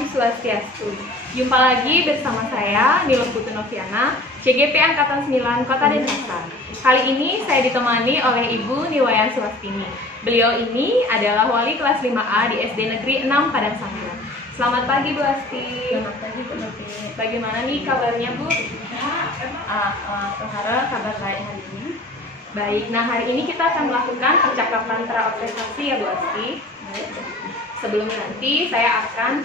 Om Swastiastu. Jumpa lagi bersama saya, Nilo Putu Noviana, CGP Angkatan 9 Kota Denpasar. Kali ini saya ditemani oleh Ibu Niwayan Swastini. Beliau ini adalah wali kelas 5A di SD Negeri 6 Padang Sanggar. Selamat pagi Bu Asti. Selamat pagi Bu Novi. Bagaimana nih kabarnya Bu? Terharap kabar baik hari ini. Baik, nah hari ini kita akan melakukan percakapan praobservasi ya Bu Asti. Sebelum nanti saya akan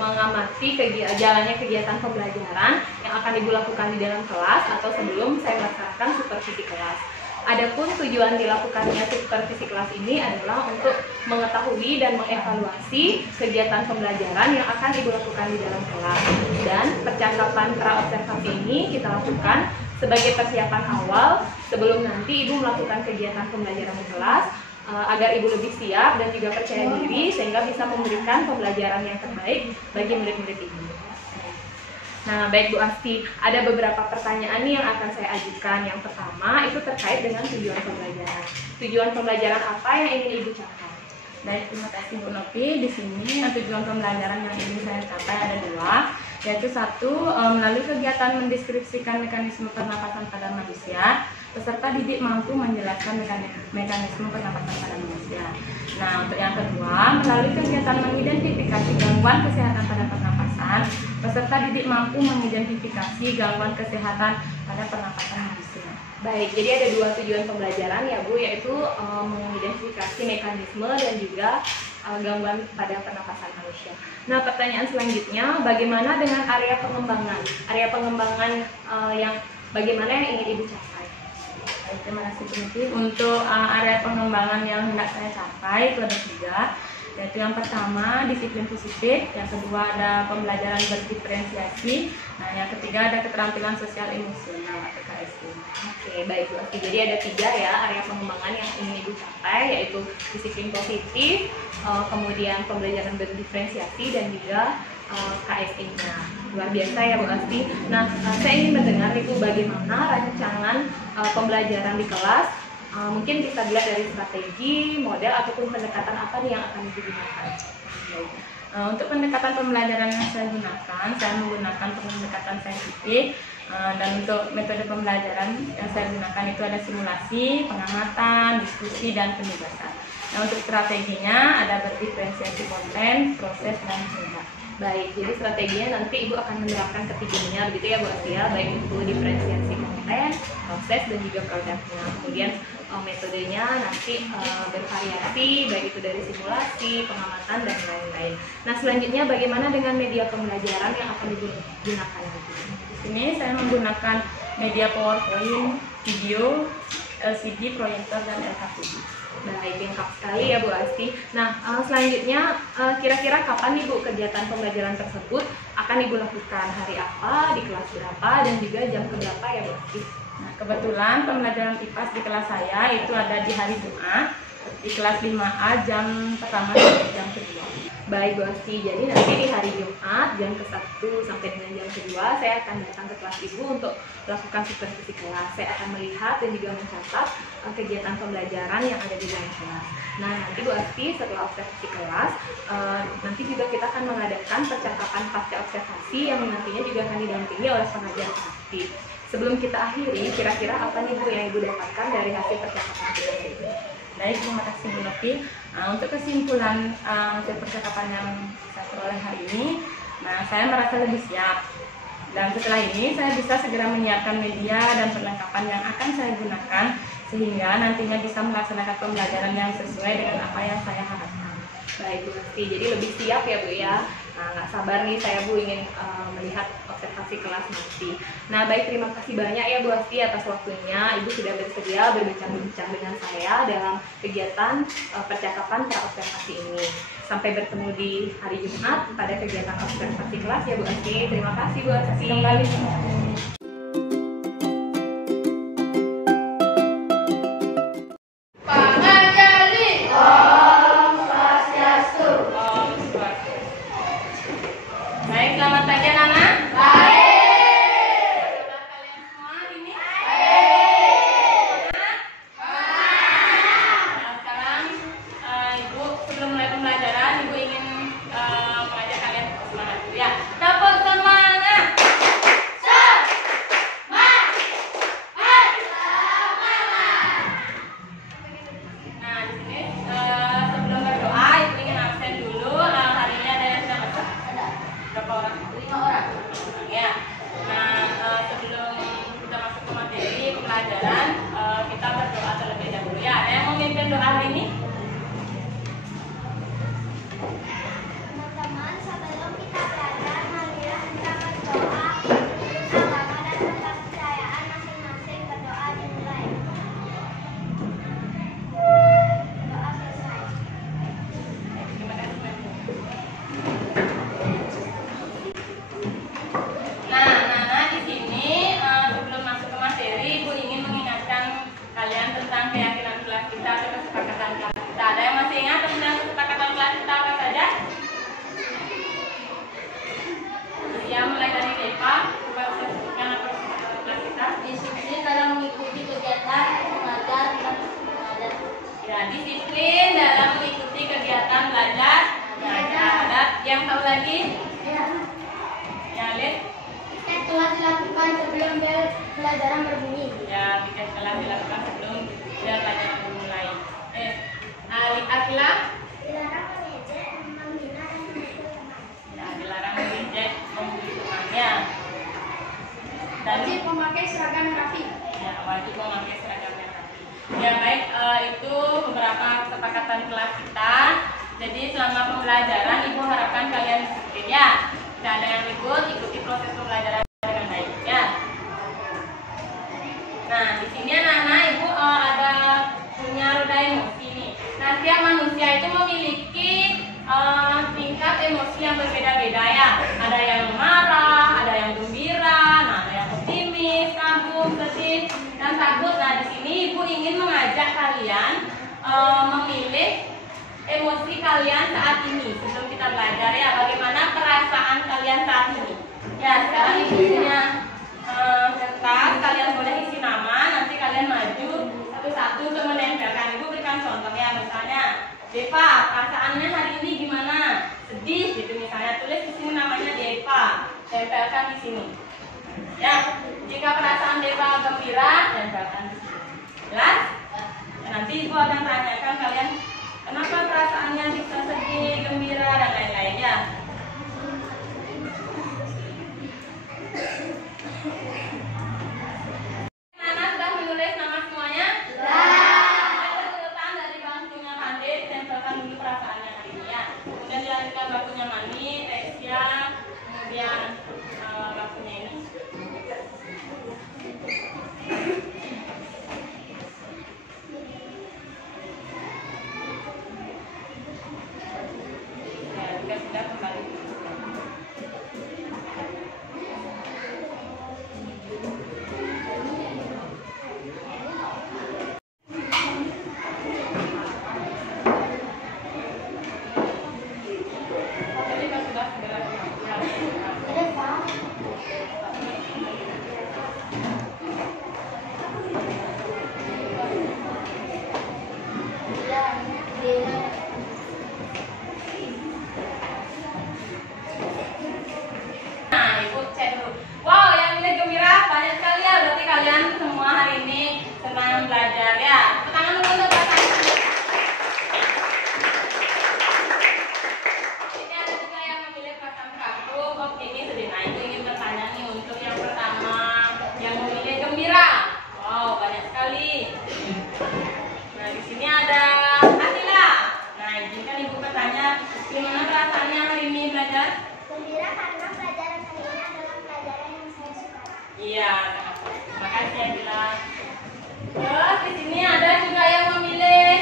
mengamati jalannya kegiatan pembelajaran yang akan Ibu lakukan di dalam kelas atau sebelum saya melaksanakan supervisi kelas. Adapun tujuan dilakukannya supervisi kelas ini adalah untuk mengetahui dan mengevaluasi kegiatan pembelajaran yang akan Ibu lakukan di dalam kelas. Dan percakapan praobservasi ini kita lakukan sebagai persiapan awal sebelum nanti Ibu melakukan kegiatan pembelajaran di kelas, agar Ibu lebih siap dan juga percaya diri sehingga bisa memberikan pembelajaran yang terbaik bagi murid-murid Ibu. Nah, baik Bu Asti, ada beberapa pertanyaan nih yang akan saya ajukan. Yang pertama itu terkait dengan tujuan pembelajaran. Tujuan pembelajaran apa yang ingin Ibu capai? Baik, terima kasih Bu Novi. Di sini tujuan pembelajaran yang ingin saya capai ada dua, yaitu satu, melalui kegiatan mendeskripsikan mekanisme pernapasan pada manusia, peserta didik mampu menjelaskan mekanisme pernapasan pada manusia. Nah, untuk yang kedua, melalui kegiatan mengidentifikasi gangguan kesehatan pada pernapasan, peserta didik mampu mengidentifikasi gangguan kesehatan pada pernapasan manusia. Baik, jadi ada dua tujuan pembelajaran ya Bu, yaitu mengidentifikasi mekanisme dan juga gangguan pada pernapasan manusia. Nah, pertanyaan selanjutnya, bagaimana dengan area pengembangan? Area pengembangan yang bagaimana yang ingin Ibu capai? Baik, terima kasih Bu Novi. Untuk area pengembangan yang hendak saya capai itu ada tiga, yaitu yang pertama disiplin positif, yang kedua ada pembelajaran berdiferensiasi, nah yang ketiga ada keterampilan sosial emosional atau KSE. Oke, baik Bu Asti. Jadi ada tiga ya area pengembangan yang ingin Ibu capai, yaitu disiplin positif, kemudian pembelajaran berdiferensiasi dan juga KSE-nya. Luar biasa ya Bu Asti. Nah, saya ingin mendengar Ibu bagaimana rancangan pembelajaran di kelas. Mungkin bisa dilihat dari strategi, model, ataupun pendekatan apa nih yang akan digunakan. Untuk pendekatan pembelajaran yang saya gunakan, saya menggunakan pendekatan saintifik, dan untuk metode pembelajaran yang saya gunakan itu ada simulasi, pengamatan, diskusi, dan penugasan. Nah, untuk strateginya ada berdiferensiasi konten, proses, dan tindak. Baik, jadi strateginya nanti Ibu akan menerapkan ketiganya begitu ya Bu Asti ya, baik itu diferensiasi konten, proses, dan juga produknya. Kemudian metodenya nanti bervariasi, baik itu dari simulasi, pengamatan, dan lain-lain. Nah, selanjutnya bagaimana dengan media pembelajaran yang akan digunakan? Di sini saya menggunakan media PowerPoint, video, LCD, proyektor, dan LKPD. Baik, lengkap sekali ya Bu Asti. Nah, selanjutnya kira-kira kapan nih Bu kegiatan pembelajaran tersebut akan Ibu lakukan? Hari apa, di kelas berapa, dan juga jam berapa ya Bu Asti? Nah, kebetulan pembelajaran IPAS di kelas saya itu ada di hari Jumat, di kelas 5A jam pertama sampai jam kedua. Baik Bu Asti, jadi nanti di hari Jumat jam ke-1 sampai dengan jam kedua saya akan datang ke kelas Ibu untuk melakukan supervisi kelas. Saya akan melihat dan juga mencatat kegiatan pembelajaran yang ada di dalam kelas. Nah, nanti Bu Asti setelah observasi kelas, nanti juga kita akan mengadakan percakapan pasca observasi yang nantinya juga akan didampingi oleh pengajar praktik. Sebelum kita akhiri, kira-kira apa nih Bu yang Ibu dapatkan dari hasil percakapan kita ini? Baik, terima kasih Bu Novi. Untuk kesimpulan hasil percakapan yang saya peroleh hari ini, nah saya merasa lebih siap. Dan setelah ini saya bisa segera menyiapkan media dan perlengkapan yang akan saya gunakan sehingga nantinya bisa melaksanakan pembelajaran yang sesuai dengan apa yang saya harapkan. Baik Bu Asti, jadi lebih siap ya Bu ya. Nah, nggak sabar nih saya Bu ingin melihat observasi kelas nanti. Nah, baik, terima kasih banyak ya Bu Asti atas waktunya. Ibu sudah bersedia berbincang-bincang dengan saya dalam kegiatan percakapan praobservasi ini. Sampai bertemu di hari Jumat pada kegiatan observasi kelas ya Bu Asti. Terima kasih Bu Asti. Kembali. Baik, selamat pagi anak-anak. Baik. Kabar kalian semua hari ini? Baik. Nah, sekarang Ibu sebelum mulai pembelajaran, Ibu ingin mengajak kalian Ya, Lid. Tiket kelas dilakukan sebelum bel pelajaran berbunyi. Ya, tiket kelas dilakukan sebelum bel pelajaran dimulai. Akila. Dilarang mengejek, menghina, dan memukul teman. Ya, dilarang mengejek, membuli temannya. Dan Wajib memakai seragam yang rapi. ya, wajib memakai seragam yang rapi. Ya, baik, itu beberapa kesepakatan kelas kita. Jadi selama pembelajaran Ibu harapkan kalian disiplin ya. Tidak ada yang ribut, ikuti proses pembelajaran dengan baik ya. Nah, di sini anak-anak Ibu ada punya roda emosi nih. Nah, setiap manusia itu memiliki tingkat emosi yang berbeda-beda ya. Ada yang marah, ada yang gembira, nah ada yang optimis, kagum, sedih, dan takut. Nah, di sini Ibu ingin mengajak kalian memilih emosi kalian saat ini sebelum kita belajar ya. Bagaimana perasaan kalian saat ini? Ya, sekarang Ibu punya kertas, kalian boleh isi nama. Nanti kalian maju satu-satu untuk menempelkan. Ibu berikan contoh ya, misalnya Deva, perasaannya hari ini gimana? Sedih gitu misalnya, tulis di sini namanya Deva, tempelkan di sini. Ya, jika perasaan Deva gembira, tempelkan di sini. Jelas? Nanti Ibu akan tanyakan kalian kenapa perasaannya bisa sedih, gembira, dan lain-lain ya. Nana sudah menulis nama semuanya? Urutan dari bangkunya Mandi, tempelkan dulu perasaannya hari ini ya. Kemudian dilanjutkan bangkunya Mandi, Resia, kemudian bangkunya ini. Ya, jika sudah kembali. Jika sudah segera kembali. Ada Pak? Iya, iya. Nah, Ibu cek dulu. Wow, yang ini gembira banyak sekali ya. Berarti kalian semua hari ini senang belajar ya. Tepuk tangan dulu untuk pasangan. Ini ada juga yang memilih perasaan kagum, optimis, sedih. Nah, itu ingin bertanya nih untuk yang pertama yang memilih gembira. Wow, banyak sekali. Nah, di sini ada Akila. Nah, izinkan Ibu bertanya, gimana perasaannya hari ini belajar? Gembira karena pelajaran hari ini adalah pelajaran yang saya suka. Iya, terima kasih Akila. Terus di sini ada juga yang memilih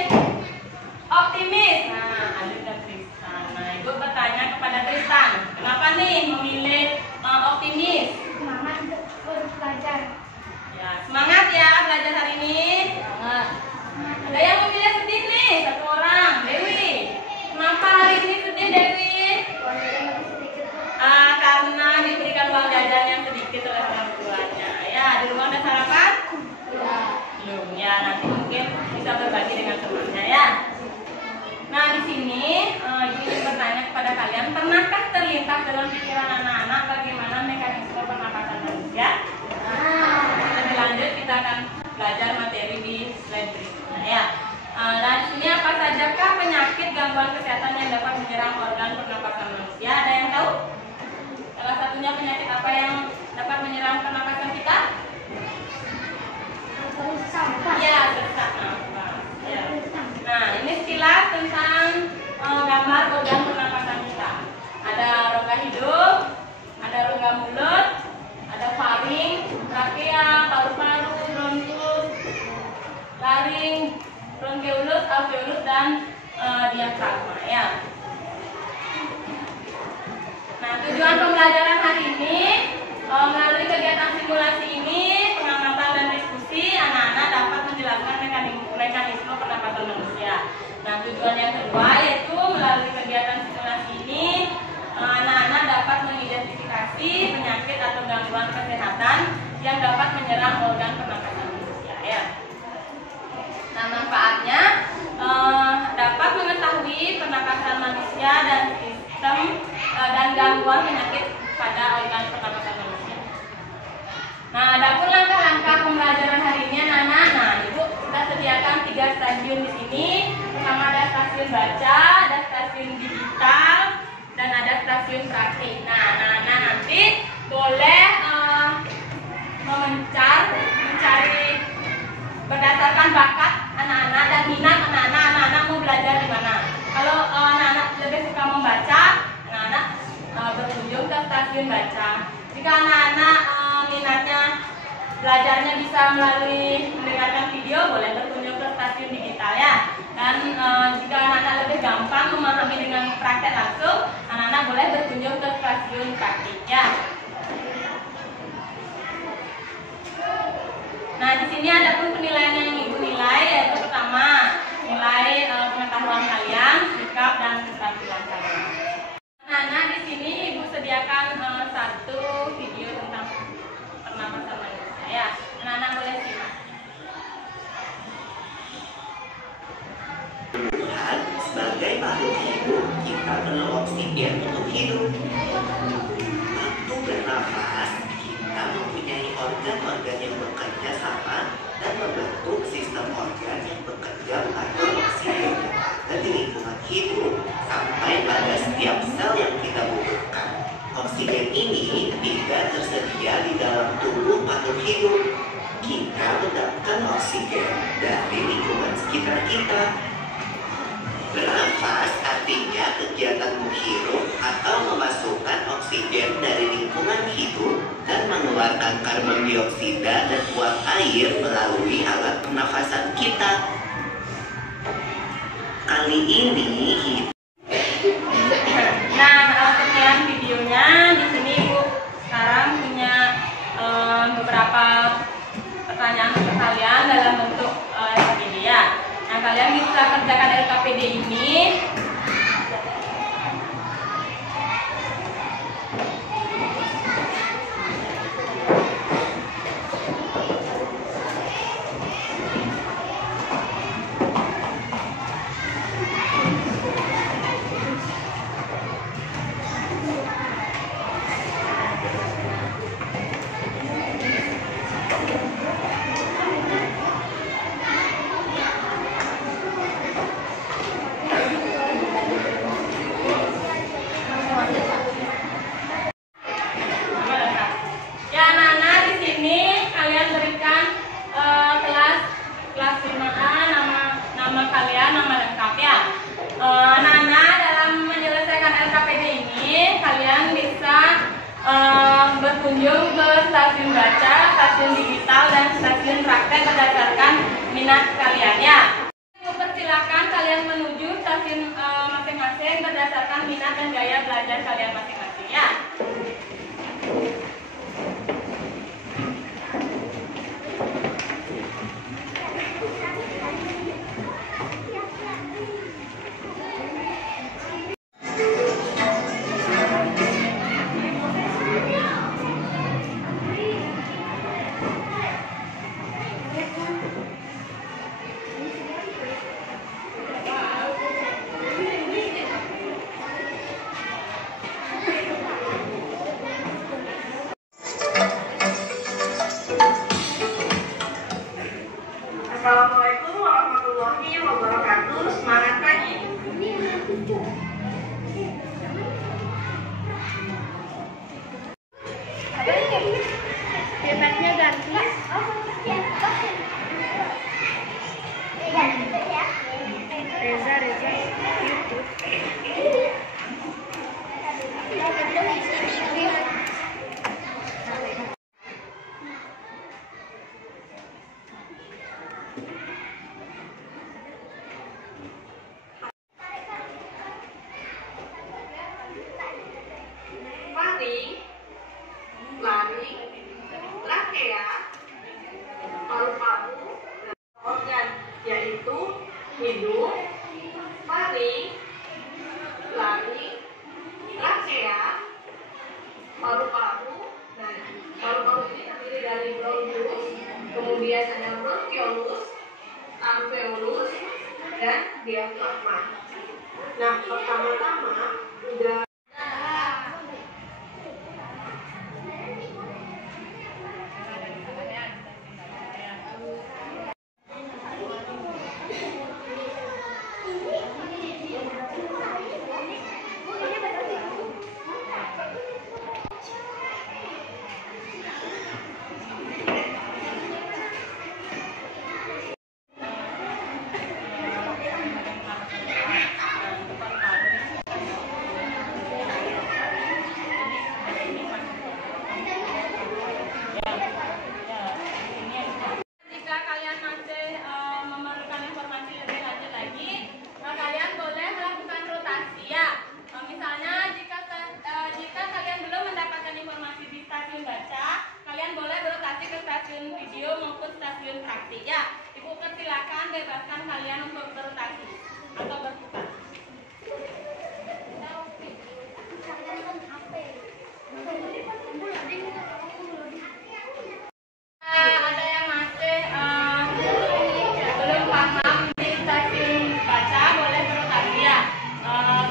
optimis. Nah, Alif dan Tristan. Nah, Ibu bertanya kepada Tristan, kenapa nih memilih optimis? Semangat untuk belajar. Ya, semangat ya belajar hari ini. Semangat. Ada yang memilih sedih nih, satu orang, Dewi. Kenapa hari ini sedih, Dewi? Karena diberikan uang jajan yang sedikit oleh orang tuanya. Ya, di rumah ada sarapan? Belum. Ya, nanti mungkin bisa berbagi dengan temannya ya. Nah, di sini Ibu ingin bertanya kepada kalian, pernahkah terlintas dalam pikiran anak-anak bagaimana mekanisme pernapasan manusia? Lebih lanjut kita akan belajar materi di slide berikutnya ya. Nah, di sini apa sajakah penyakit gangguan kesehatan yang dapat menyerang organ pernapasan manusia? Ada yang tahu? Salah satunya penyakit apa yang dapat menyerang pernapasan kita? Ya, sesak nafas. Ya. Nah, ini sekilas tentang gambar organ pernapasan kita. Ada rongga hidung, ada rongga mulut, ada faring, trakea, paru-paru, bronkus, laring, bronkeolus, alveolus, dan diafragma ya. Nah, tujuan pembelajaran hari ini melalui kegiatan simulasi ini, pengamatan dan diskusi, anak-anak dapat menjelaskan mekanisme pernapasan manusia. Nah, tujuan yang kedua yaitu melalui kegiatan simulasi ini, anak-anak dapat mengidentifikasi penyakit atau gangguan kesehatan yang dapat menyerang organ pernapasan manusia ya. Nah, manfaatnya dapat mengetahui pernapasan manusia dan sistem dan gangguan pengetahuan penyakit pada organ pernapasan manusia. Nah, adapun langkah-langkah pembelajaran hari ini anak-anak. Nah, Ibu kita sediakan 3 stasiun di sini. Pertama ada stasiun baca, ada stasiun digital, dan ada stasiun praktik. Nah, anak-anak nanti boleh mencari berdasarkan bakat anak-anak dan minat anak-anak mau belajar di mana. Kalau anak-anak lebih suka membaca, anak-anak berkunjung ke stasiun baca. Jika anak-anak minatnya belajarnya bisa melalui mendengarkan video, boleh berkunjung ke stasiun digital ya. Dan jika anak-anak lebih gampang memahami dengan praktek langsung, anak-anak boleh berkunjung ke stasiun praktik ya. Nah, di sini ada pun penilaian yang Ibu nilai, yaitu pertama, nilai pengetahuan kalian, sikap dan keterampilan kalian. Nah, di sini Ibu sediakan satu video tentang pernapasan manusia ya. Anak-anak boleh simak. Tuhan, sebagai makhluk hidup, kita perlu oksigen untuk hidup. Waktu bernafas, kita mempunyai organ-organ yang bekerja sama dan membentuk sistem organ yang bekerja pada oksigen yang ada di lingkungan hidup sampai pada setiap sel yang kita butuhkan. Oksigen ini tidak tersedia di dalam tubuh makhluk hidup. Kita mendapatkan oksigen dari lingkungan sekitar kita. Bernafas artinya kegiatan menghirup atau memasukkan oksigen dari lingkungan hidup dan mengeluarkan karbon dioksida dan uap air melalui alat pernafasan kita. Kali ini Nah, sekian videonya. Di sini Ibu sekarang punya beberapa pertanyaan untuk kalian dalam bentuk LKPD ya. Nah, kalian bisa kerjakan LKPD ini ya. Anak-anak, di sini kalian berikan kelas 5A nama kalian, nama lengkap ya. Anak-anak, dalam menyelesaikan LKPD ini kalian bisa berkunjung ke stasiun baca, stasiun digital, dan stasiun praktek berdasarkan minat kalian ya. Persilakan kalian menuju stasiun masing-masing berdasarkan minat dan gaya belajar kalian masing-masing ya. Assalamualaikum warahmatullahi wabarakatuh. Semangat pagi. Debatnya ganti. Reza. Faring, laring, lakea, paru-paru, organ yaitu hidung, faring, laring, lakea, paru-paru. Nah, paru-paru ini terdiri dari bronchus, kemudian ada bronchiolus, alveolus, dan diafragma. Nah, pertama-tama udah stasiun video maupun stasiun praktik. Ya, Ibu persilakan bebaskan kalian untuk berotasi atau berputar. Ada yang masih belum paham di stasiun baca boleh berotasi ya.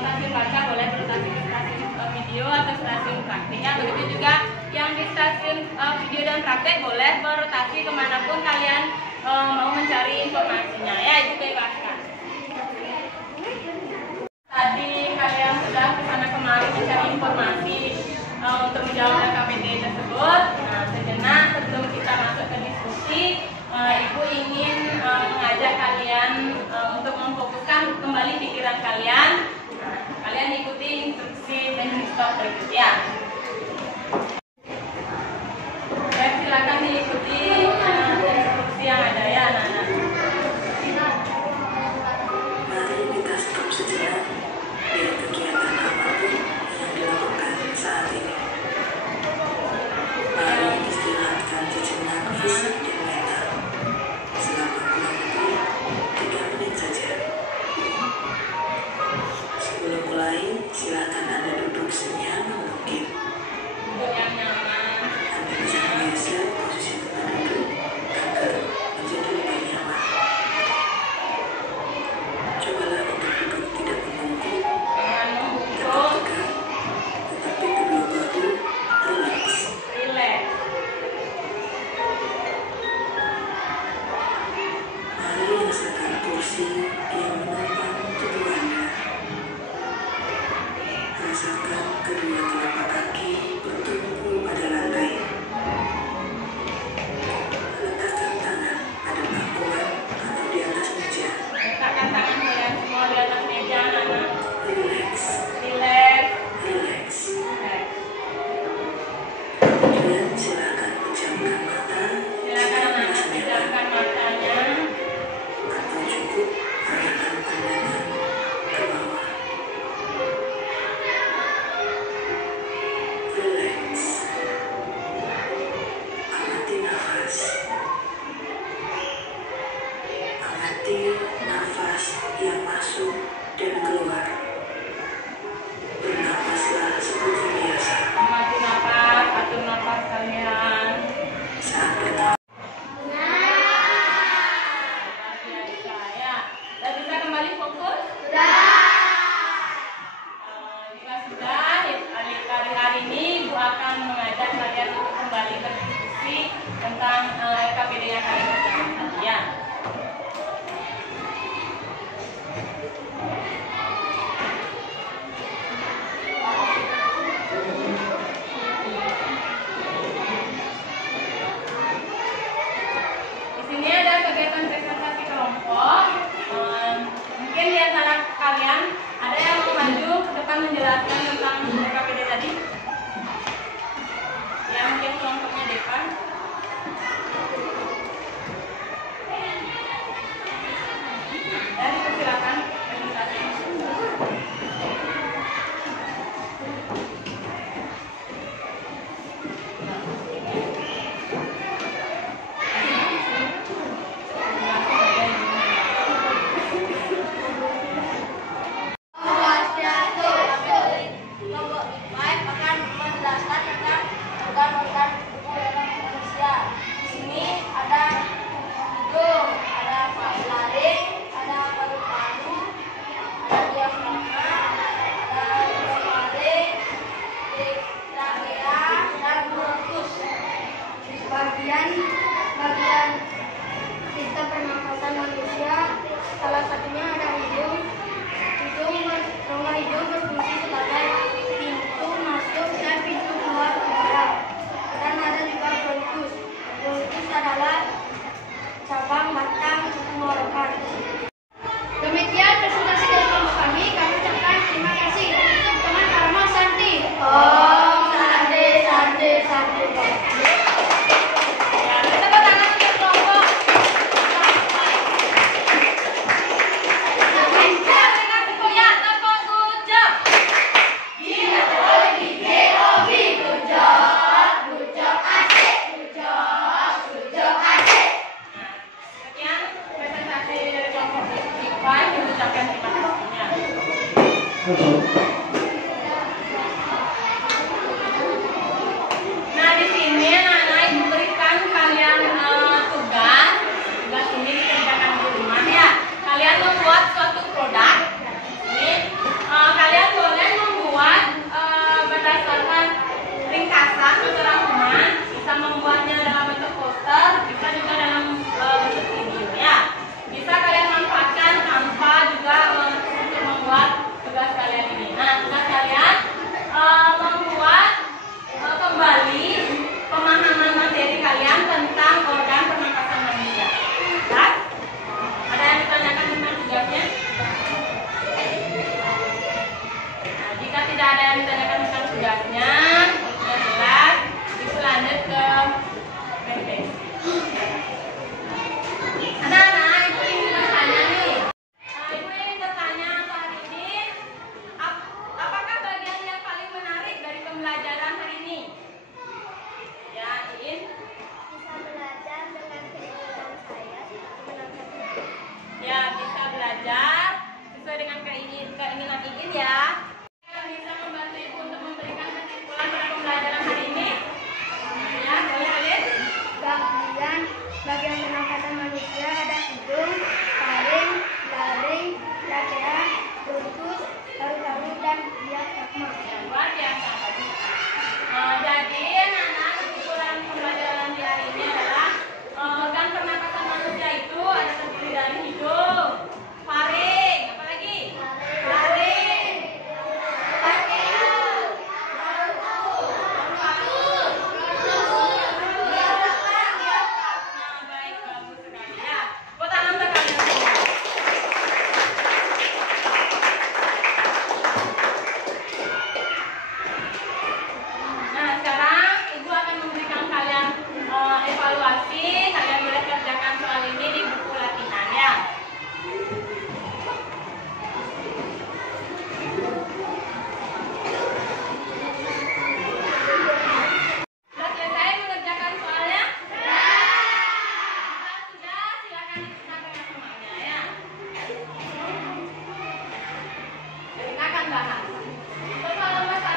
Stasiun baca boleh berotasi ke stasiun video atau stasiun praktik ya. Begitu juga yang di stasiun video dan praktik boleh berotasi kemanapun kalian mau mencari informasinya ya. Itu bebaskan. Tadi kalian sudah kesana kemari mencari informasi untuk menjawab LKPD tersebut. Nah, sejenak sebelum kita masuk ke diskusi, Ibu ingin mengajak kalian untuk memfokuskan kembali pikiran kalian. Nah, kalian ikuti instruksi teknik stop berikut ya. Ya, silakan diikuti instruksi yang ada ya anak-anak. Mari kita stop sejenak dari kegiatan apapun yang dilakukan saat ini. Mari istirahatkan sejenak fisik dan mental selama kurang lebih 3 menit saja. Sebelum mulai, silakan Anda duduk senyaman mungkin. Untuk yang nyaman. Anda bisa menggeser posisi tempat duduk agar menjadi lebih nyaman. Cobalah untuk duduk tidak membungkuk, Jangan tetap membungkuk, tegak, tetapi kedua bahu rileks. rileks. Mari rasakan kursi yang menopang tubuh Anda. Rasakan kedua telapak kaki bertumpu pada lantai. Letakkan tangan pada bangkuan atau di atas meja. Letakkan tangan kalian semua di atas meja anak-anak. Rileks, Rileks. rileks. Rileks. Kemudian silakan pejamkan mata Silakan anak-anak pejamkan matanya. atau cukup arahkan pandangan ke bawah. Relax. Amati nafas. Amati nafas yang masuk dan keluar. Bernafaslah seperti biasa. Amati nafas, atur nafas kalian. Saat bernafas, Luar biasa ya. Sudah bisa kembali fokus? Jika sudah, hari ini Ibu akan mengajak kalian untuk kembali berdiskusi tentang LKPD yang kalian kerjakan tadi ya. Di sini ada kegiatan presentasi kelompok. Mungkin di antara kalian ada yang mau maju ke depan menjelaskan tentang LKPD tadi? Ya, mungkin kelompoknya depan. Dan dipersilakan presentasi. Kelompok 5 akan menjelaskan tentang organ-organ tubuh dalam manusia. Di sini ada hidung, ada laring, ada paru-paru, ada diafragma, ada hidrofaring, trachea, dan bronkus. Bagian sistem pernafasan manusia, salah satunya ada hidung. Rongga hidung berfungsi sebagai pintu masuk dan pintu keluar udara. Dan ada juga bronkus. Bronkus adalah cabang batang tenggorokan. Demikian presentasi dari kelompok kami. Kami ucapkan terima kasih. Untuk teman Karma Santi. Om Santi, Santi, Santi. Ya, tepuk tangan untuk kelompok. Nah, di sini anak-anak ibu berikan kalian tugas ini dikerjakan di rumah ya. Kalian membuat suatu produk. Ini kalian boleh membuat berdasarkan ringkasan atau rangkuman. Bisa membuatnya dalam bentuk poster, bisa juga dalam bentuk video ya. Bisa kalian manfaatkan tanpa juga untuk membuat tugas kalian ini. Nah, tugas kalian membuat kembali pemahaman materi kalian tentang organ pernapasan manusia. Jelas? Ada yang ditanyakan tentang tugasnya? Nah, jika tidak ada yang ditanyakan tentang tugasnya, sudah jelas, itu lanjut ke presensi. Anak-anak, ibu ingin bertanya nih. Ibu ingin bertanya hari ini, apakah bagian yang paling menarik dari pembelajaran hari ini? Ya, Iin. Bisa belajar dengan keinginan saya seperti Ya, bisa belajar sesuai dengan keinginan Iin ya. Yang bisa membantu Ibu untuk memberikan kesimpulan pada pembelajaran hari ini? Ya, boleh. bagian pernapasan manusia ada hidung, taring, laring, trachea, bronkus, paru-paru, dan diafragma. Luar biasa. Jadi anak-anak, kesimpulan pembelajaran di hari ini adalah organ pernapasan manusia itu ada terdiri dari hidung, faring, apa lagi? Laring, trachea, Nah, baik, bagus sekali ya. Buat anak-anak kalian semua. Nah, sekarang Ibu akan memberikan kalian evaluasi. Kalian boleh kerjakan soal ini di buku latihan ya. Sudah selesai mengerjakan soalnya? Sudah, silakan dikerjakan semuanya ya. Kita akan bahas. Untuk soal nomor 1,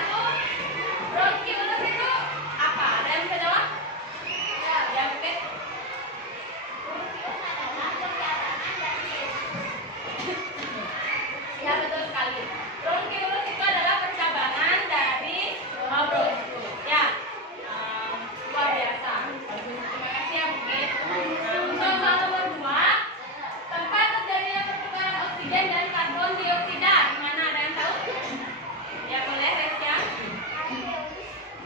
bronkiolus itu apa? Ada yang bisa jawab? Ya, oke. Ya, betul sekali. Bronkiolus itu adalah percabangan dari bronkus. Ya, luar biasa. Terima kasih ya, Bukit. Nah, untuk soal nomor 2, tempat terjadinya pertukaran oksigen dan karbon dioksida. Mana ada yang tahu? Ya, boleh, Resya.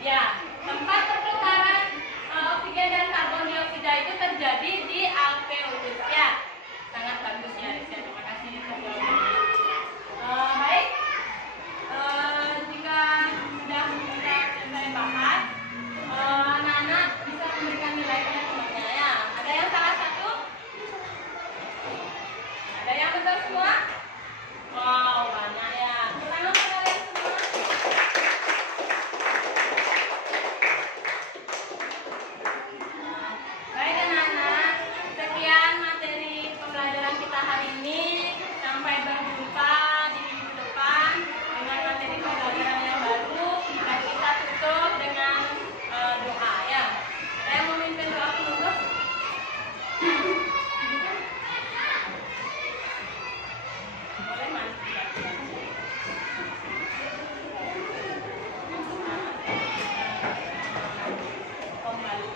Ya, tempat pertukaran oksigen dan karbon dioksida itu terjadi di alveolus ya. Sangat bagus ya, Resya. Terima kasih atas jawabannya. Baik, jika sudah kita selesai bahas, anak-anak bisa memberikan nilai pada semuanya ya. Ada yang salah satu? Ada yang betul semua? Wow, banyak ya. Tangan untuk kalian semua. Baik anak-anak, sekian materi pembelajaran kita hari ini. Sampai berjumpa di minggu depan dengan materi pembelajaran yang baru. Dan kita tutup dengan doa ya. Ada yang mau memimpin doa penutup? Boleh Mas? Kembali.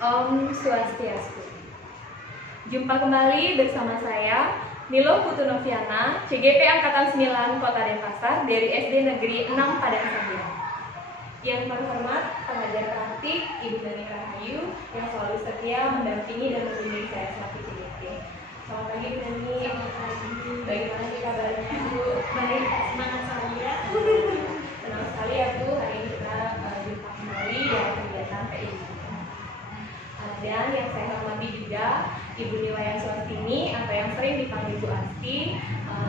Om Swastiastu. Jumpa kembali bersama saya, Nilo Putu Noviana, CGP Angkatan 9 Kota Denpasar dari SD Negeri 6 Padang Sambilan. Yang terhormat pengajar praktik Ibu Nani Rahayu yang selalu setia mendampingi dan membimbing saya selaku CGP. Selamat pagi Bu Nani. Selamat pagi. Bagaimana nih kabarnya Bu? Baik, semangat sekali ya. Senang sekali ya Bu, hari ini kita jumpa kembali dalam kegiatan PI. Dan yang saya hormati juga Ibu Niwayan Swastini atau yang sering dipanggil Bu Asti.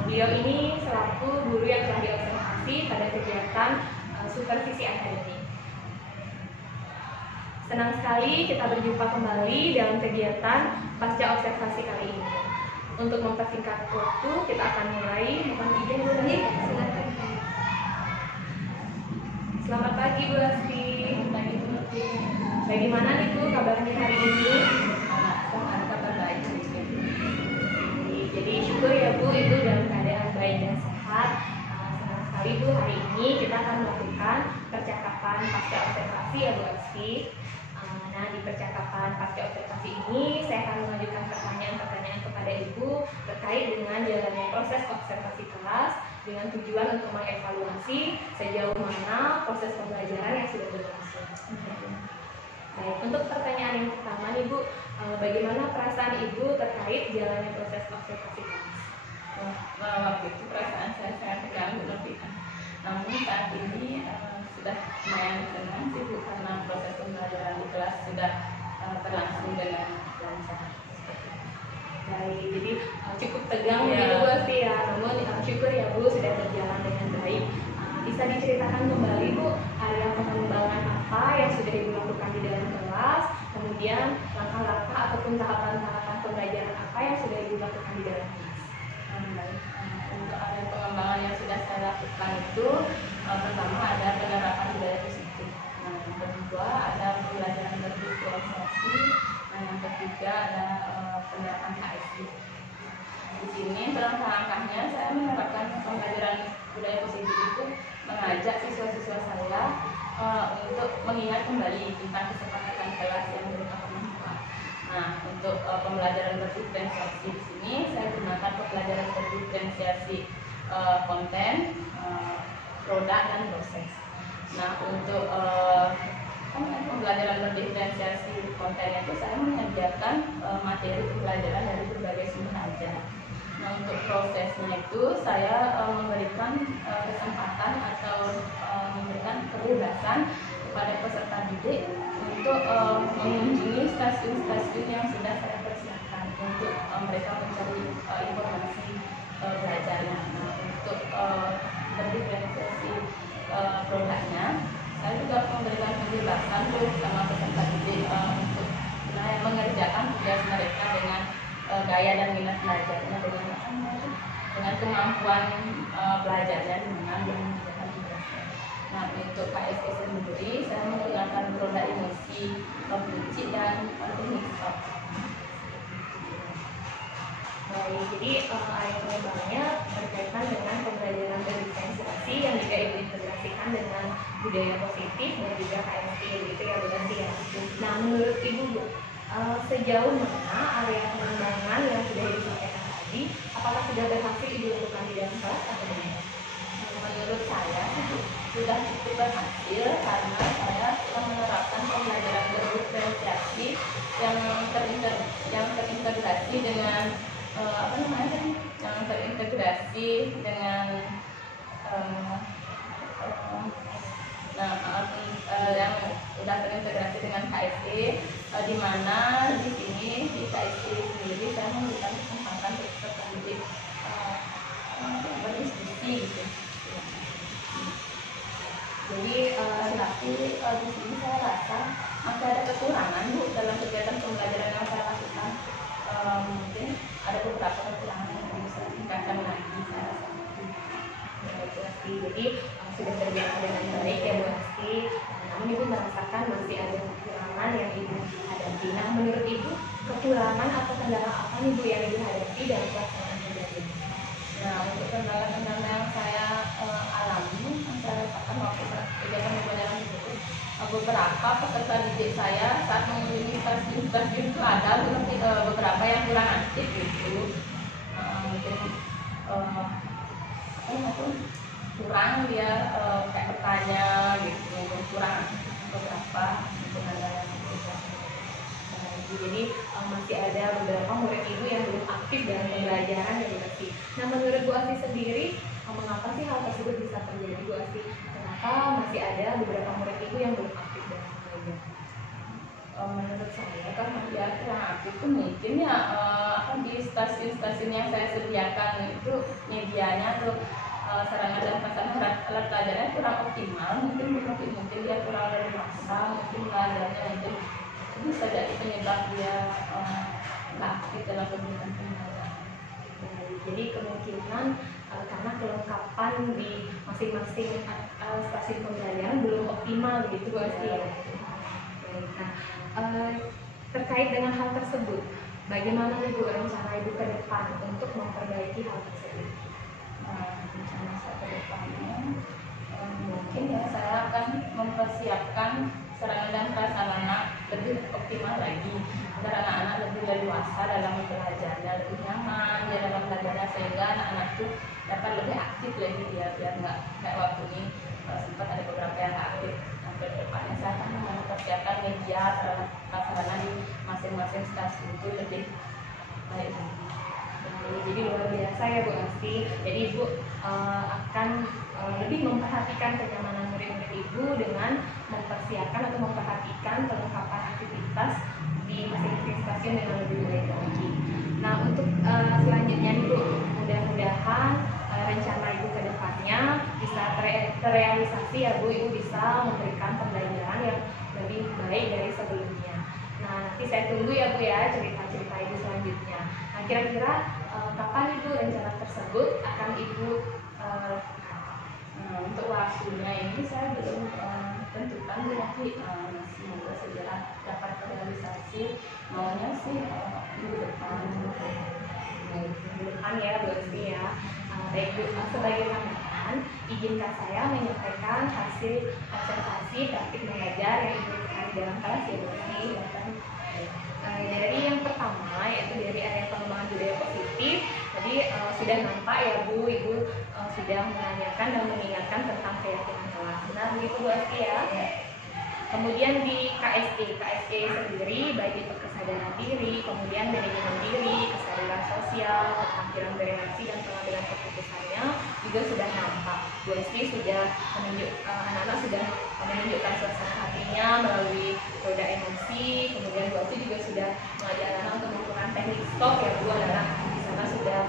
Beliau ini selaku guru yang telah diobservasi pada kegiatan supervisi akademik. Senang sekali kita berjumpa kembali dalam kegiatan pasca observasi kali ini. Untuk mempersingkat waktu, kita akan mulai. Mohon izin Bu Asti. Silakan. Selamat pagi Bu Asti. Bagaimana nih Bu kabarnya hari ini? Sangat kabar baik. Jadi syukur ya Bu, Ibu dalam keadaan baik dan sehat. Senang sekali Bu, hari ini kita akan melakukan percakapan pasca observasi ya Bu Asti. Nah, di percakapan pasca observasi ini saya akan mengajukan pertanyaan-pertanyaan kepada Ibu terkait dengan jalannya proses observasi kelas dengan tujuan untuk mengevaluasi sejauh mana proses pembelajaran yang sudah berlangsung. Baik, untuk pertanyaan yang pertama nih Bu, bagaimana perasaan Ibu terkait jalannya proses observasi kelas? Waktu itu perasaan saya sangat terganggu lebih. Namun saat ini sudah lumayan senang sih Bu, karena proses pembelajaran di kelas sudah berlangsung dengan lancar. Baik, jadi cukup tegang Ya. gitu Bu Asti ya, namun syukur ya Bu sudah berjalan dengan baik. Bisa diceritakan kembali Bu, area pengembangan apa yang sudah Ibu lakukan di dalam kelas, kemudian langkah-langkah ataupun tahapan-tahapan pembelajaran apa yang sudah Ibu lakukan di dalam kelas? Untuk area pengembangan yang sudah saya lakukan itu pertama ada penerapan budaya positif. Nah, yang kedua ada pembelajaran berdifferensiasi. Nah, yang ketiga ada penerapan HSG. Di sini langkah-langkahnya saya menerapkan pembelajaran budaya positif itu mengajak siswa-siswa saya untuk mengingat kembali tentang kesepakatan kelas yang mereka pernah buat. Nah, untuk pembelajaran berdifferensiasi di sini saya gunakan pembelajaran berdifferensiasi konten, produk dan proses. Nah, untuk pembelajaran berdifferensiasi konten itu saya menyediakan materi pembelajaran dari berbagai sumber ajar. Nah, untuk prosesnya itu saya memberikan kesempatan atau memberikan kebebasan kepada peserta didik untuk mengunjungi stasiun-stasiun yang sudah saya persiapkan untuk mereka mencari informasi belajarnya. Nah, untuk berdifferensiasi produknya, saya juga memberikan kebebasan sama peserta didik untuk mengerjakan tugas mereka dengan gaya dan minat belajarnya, dengan kemampuan belajarnya dengan mengerjakan tugasnya. Nah, untuk KSP sendiri saya menggunakan produk emosi, prinsip dan teknik stop. Baik, jadi area pengembangannya berkaitan dengan pembelajaran berdifferensiasi yang juga Ibu integrasikan dengan budaya positif dan juga KSP gitu ya Bu Asti ya. Nah, menurut Ibu Bu, sejauh mana area pengembangan yang sudah Ibu sampaikan tadi, apakah sudah berhasil Ibu lakukan di dalam kelas atau tidak? Menurut saya sudah cukup berhasil karena saya telah menerapkan pembelajaran berdifferensiasi yang terintegrasi dengan yang terintegrasi dengan yang sudah terintegrasi dengan KSE, di mana di sini di KSE sendiri saya memberikan kesempatan untuk peserta didik berdiskusi gitu. Jadi tapi di sini saya rasa masih ada kekurangan Bu dalam kegiatan pembelajaran yang saya lakukan. Mungkin ada beberapa kekurangan yang bisa ditingkatkan lagi saya rasa. Jadi sudah terbiasa dengan baik ya Bu Asti. Namun Ibu merasakan masih ada kekurangan yang Ibu hadapi. Nah, menurut Ibu kekurangan atau kendala apa nih Bu yang Ibu hadapi dalam pelaksanaan pembelajaran? Nah, untuk kendala-kendala yang saya alami, yang saya rasakan waktu kegiatan pembelajaran itu, beberapa peserta didik saya saat mengunjungi stasiun-stasiun itu ada beberapa yang kurang aktif gitu. Mungkin kurang dia kayak bertanya gitu, kurang beberapa mungkin ada yang tidak baik. Jadi masih ada beberapa murid Ibu yang belum aktif dalam pembelajaran ya Bu Asti. Nah, menurut Bu Asti sendiri, mengapa sih hal tersebut bisa terjadi Bu Asti? Kenapa masih ada beberapa murid Ibu yang belum aktif dalam pembelajaran? Menurut saya kan ya kurang aktif itu mungkin ya di stasiun-stasiun yang saya sediakan itu medianya tuh sarana dan prasarana alat pelajarannya kurang optimal, mungkin dia kurang leluasa, mungkin belajarnya mungkin itu bisa jadi penyebab dia nggak aktif dalam kegiatan pembelajaran. Jadi kemungkinan karena kelengkapan di masing-masing stasiun pembelajaran belum optimal begitu Bu Asti ya. Nah, terkait dengan hal tersebut, bagaimana Ibu rencana Ibu ke depan untuk memperbaiki hal tersebut? Rencana saya ke depannya mungkin ya saya akan mempersiapkan sarana dan prasarana lebih optimal lagi agar anak-anak lebih leluasa dalam belajarnya, lebih nyaman ya dalam belajarnya, sehingga anak-anak itu dapat lebih aktif lagi biar nggak kayak waktu ini sempat ada beberapa yang nggak aktif. Ke depannya saya akan mempersiapkan media sarana di masing-masing stasiun itu lebih baik lagi. Jadi luar biasa ya Bu Asti. Jadi Ibu akan lebih memperhatikan kenyamanan murid-murid Ibu dengan mempersiapkan atau memperhatikan kelengkapan aktivitas di masing-masing stasiun dengan lebih baik lagi. Nah, untuk selanjutnya Ibu, mudah-mudahan rencana Ibu ke depannya bisa terrealisasi ya Bu. Ibu bisa memberikan pembelajaran yang lebih baik dari sebelumnya. Nah, nanti saya tunggu ya Bu ya cerita-cerita Ibu selanjutnya. Nah, kira-kira kapan Ibu rencana tersebut akan Ibu untuk waktunya ini saya belum tentukan, tapi semoga segera dapat terrealisasi. Maunya sih minggu depan. Minggu depan ya Bu Asti ya. Baik Bu, sebagai tambahan, izinkan saya menyampaikan hasil observasi praktik mengajar yang Ibu lakukan di dalam kelas ya Bu Asti. Dari yang pertama yaitu dari area pengembangan budaya positif. Jadi sudah nampak ya Bu, Ibu sudah menanyakan dan mengingatkan tentang keyakinan kelas. Benar begitu Bu Asti ya? Kemudian di KSE sendiri, baik itu kesadaran diri, kemudian manajemen diri, kesadaran sosial, keterampilan bereaksi dan pengambilan keputusannya juga sudah nampak. Bu Asti sudah anak-anak sudah menunjukkan suasana hatinya melalui roda emosi. Kemudian Bu Asti juga sudah mengajak anak-anak untuk melakukan teknik stop ya Bu, anak-anak di sana sudah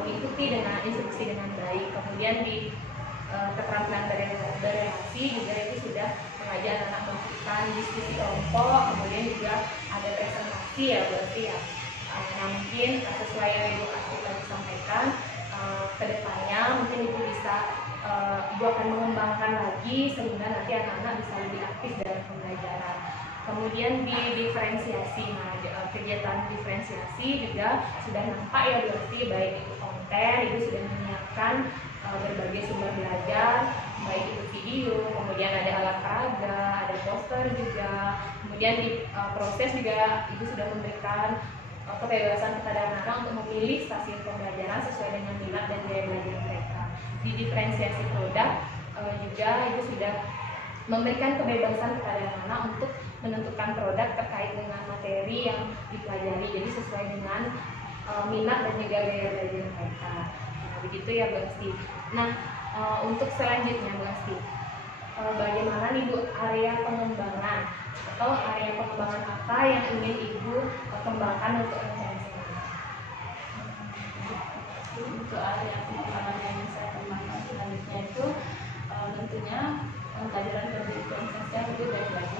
mengikuti dengan instruksi dengan baik. Kemudian di keterampilan bereaksi juga itu sudah mengajak anak melakukan diskusi kelompok, kemudian juga ada presentasi ya Bu Asti ya. Nah, mungkin sesuai yang Ibu Asti tadi sampaikan, kedepannya mungkin Ibu bisa Ibu akan mengembangkan lagi sehingga nanti anak-anak bisa lebih aktif dalam pembelajaran. Kemudian di diferensiasi, nah kegiatan diferensiasi juga sudah nampak ya Bu Asti, baik itu konten, Ibu sudah menyiapkan berbagai sumber belajar, baik itu video, kemudian ada alat peraga, ada poster juga, kemudian di proses juga Ibu sudah memberikan kebebasan kepada anak-anak untuk memilih stasiun pembelajaran sesuai dengan minat dan gaya belajar mereka. Di diferensiasi produk juga Ibu sudah memberikan kebebasan kepada anak-anak untuk menentukan produk terkait dengan materi yang dipelajari, jadi sesuai dengan minat dan juga gaya belajar mereka. Begitu ya Bu Asti. Nah, untuk selanjutnya Bu Asti, bagaimana nih Bu area pengembangan atau area pengembangan apa yang ingin Ibu kembangkan untuk rencana selanjutnya? Untuk area pengembangan yang saya kembangkan selanjutnya itu tentunya pembelajaran berdiferensiasi lebih baik lagi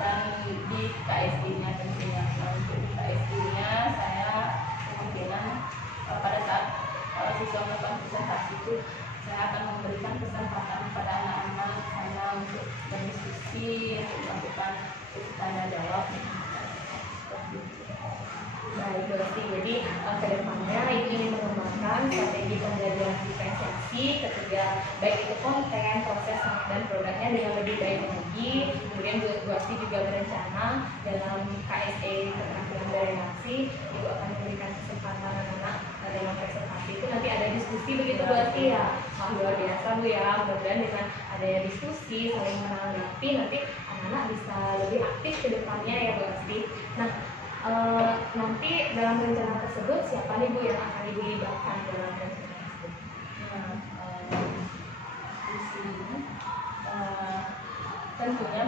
dan di KSD-nya tentunya. Untuk di KSD-nya saya kemungkinan pada saat siswa melakukan presentasi itu saya akan memberikan kesempatan kepada anak-anak sana untuk berdiskusi, untuk melakukan tanya jawab. Baik Bu Asti, jadi kedepannya Ibu ingin mengembangkan strategi pembelajaran diferensiasi ketiga, baik itu konten, proses dan produknya dengan lebih baik lagi. Kemudian Bu Asti juga berencana dalam KSE keterampilan bereaksi, Ibu akan memberikan kesempatan anak-anak dalam presentasi itu nanti ada diskusi begitu Bu Asti ya. Luar biasa Bu ya, mudah-mudahan dengan adanya diskusi saling menanggapi nanti anak-anak bisa lebih aktif ke depannya ya Bu Asti. Nah, Nanti dalam rencana tersebut siapa nih Bu yang akan Ibu libatkan dalam rencana tersebut? Nah, di sini tentunya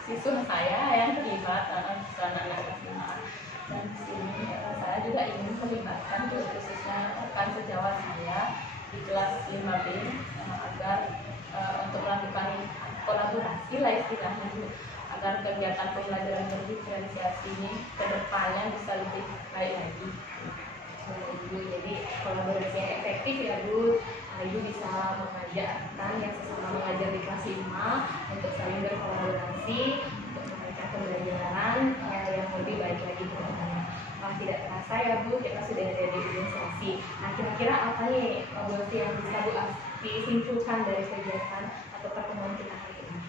siswa saya yang terlibat, siswa anak-anak kelas 5. Dan di sini saya juga ingin melibatkan khususnya rekan sejawat saya di kelas 5B agar untuk melakukan kolaborasi lah istilahnya Bu, agar kegiatan pembelajaran berdiferensiasi ini ke depannya bisa lebih baik lagi. Ibu, jadi kolaborasi yang efektif ya Bu. Ibu bisa mengajarkan yang sesama mengajar di kelas 5 untuk saling berkolaborasi untuk memberikan pembelajaran yang lebih baik lagi ke depannya. Tidak terasa ya Bu, kita sudah ada di organisasi. Nah, kira-kira apa nih Bu yang bisa Bu disimpulkan dari kegiatan atau pertemuan kita hari ini?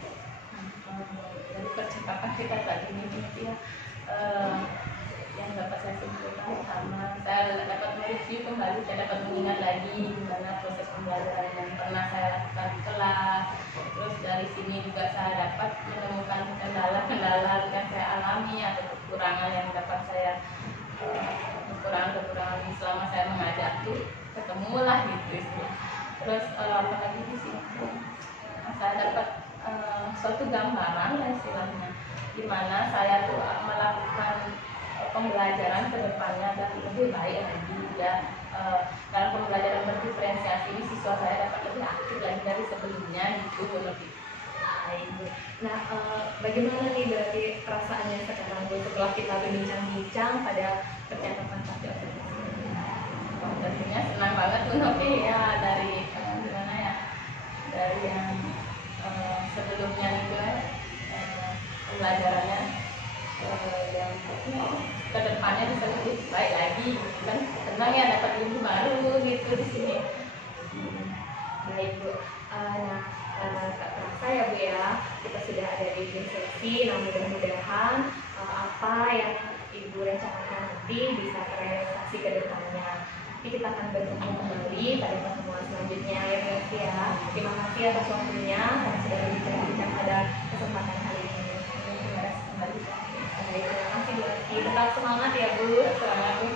Dari percakapan kita tadi ini ya, yang dapat saya simpulkan pertama, saya dapat mereview kembali, saya dapat mengingat lagi gimana proses pembelajaran yang pernah saya lakukan di kelas. Terus dari sini juga saya dapat menemukan kendala-kendala yang saya alami atau kekurangan yang dapat saya kekurangan selama saya mengajar tuh ketemulah gitu sih. Terus apalagi di sini saya dapat suatu gambaran ya istilahnya, di mana saya tuh melakukan pembelajaran ke depannya dan lebih baik lagi ya. Dalam pembelajaran berdiferensiasi ini siswa saya dapat lebih aktif lagi dari sebelumnya gitu lebih. Nah, bagaimana nih berarti perasaannya sekarang Bu setelah kita berbincang-bincang pada percakapan pasca observasi? Tentunya senang banget Bu Novi ya, dari gimana ya, dari yang sebelumnya itu pembelajarannya yang kedepannya bisa lebih baik lagi kan, senang ya dapat ilmu baru gitu di sini. Baik Bu. Tak terasa ya Bu ya, kita sudah ada di sesi. Nah, mudah-mudahan apa yang Ibu rencanakan nanti bisa terrealisasi ke depannya. Nanti kita akan bertemu kembali pada pertemuan selanjutnya ya guys ya. Terima kasih atas waktunya karena sudah berbincang pada kesempatan hari ini. Terima kasih kembali. Baik, terima kasih Bu Asti. Tetap semangat ya Bu. Semangat Bu.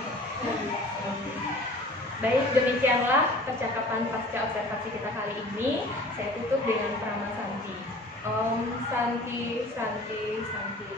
Baik, demikianlah percakapan pasca observasi kita kali ini. Saya tutup dengan Prama Santi. Om Santi, Santi, Santi.